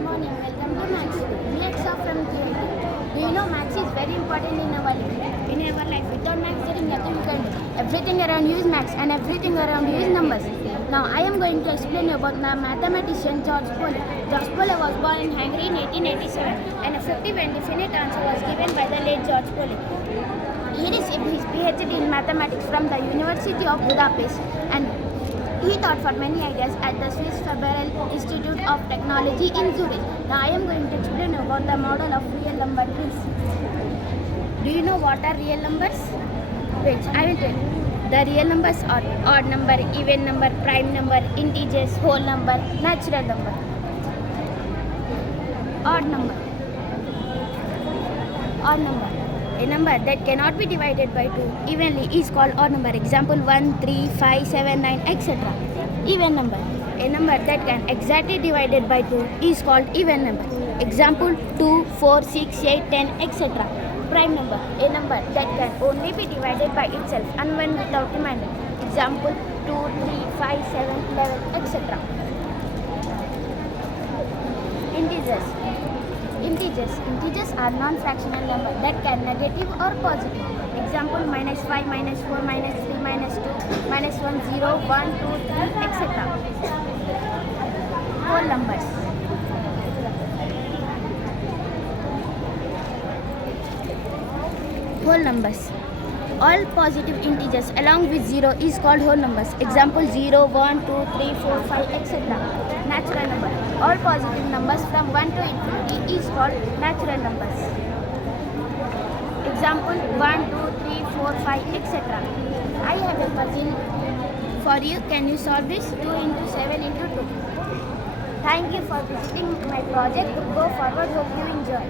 Good morning. Welcome to Max. Max are from creative. Do you know Max is very important in our life? In our life, without Max, there is nothing we can do. Everything around you is Max, and everything around you is numbers. Now, I am going to explain you about the mathematician George Polly. George Polly was born in Hungary in 1887, and a 50 and definite answer was given by the late George Polly. He received his PhD in mathematics from the University of Budapest, and he taught for many years at the Swiss Federal Institute of Technology in Zurich. Now I am going to explain about the model of real number trees. Do you know what are real numbers? Which I will tell you. The real numbers are odd number, even number, prime number, integers, whole number, natural number. Odd number. Odd number. A number that cannot be divided by 2 evenly is called odd number. Example 1, 3, 5, 7, 9, etc. Even number. A number that can exactly divided by 2 is called even number. Example 2, 4, 6, 8, 10, etc. Prime number. A number that can only be divided by itself and when without remainder. Example 2, 3, 5, 7, 11, etc. Integers. Integers are non-fractional numbers that can negative or positive. Example minus 5, minus 4, minus 3, minus 2, minus 1, 0, 1, 2, 3, etc. Whole numbers. Whole numbers. All positive integers along with 0 is called whole numbers. Example 0, 1, 2, 3, 4, 5, etc. Natural number. All positive numbers from 1 to infinity is called natural numbers. Example 1, 2, 3, 4, 5, etc. I have a puzzle for you. Can you solve this? 2 into 7 into 2. Thank you for visiting my project. Go forward. Hope you enjoy.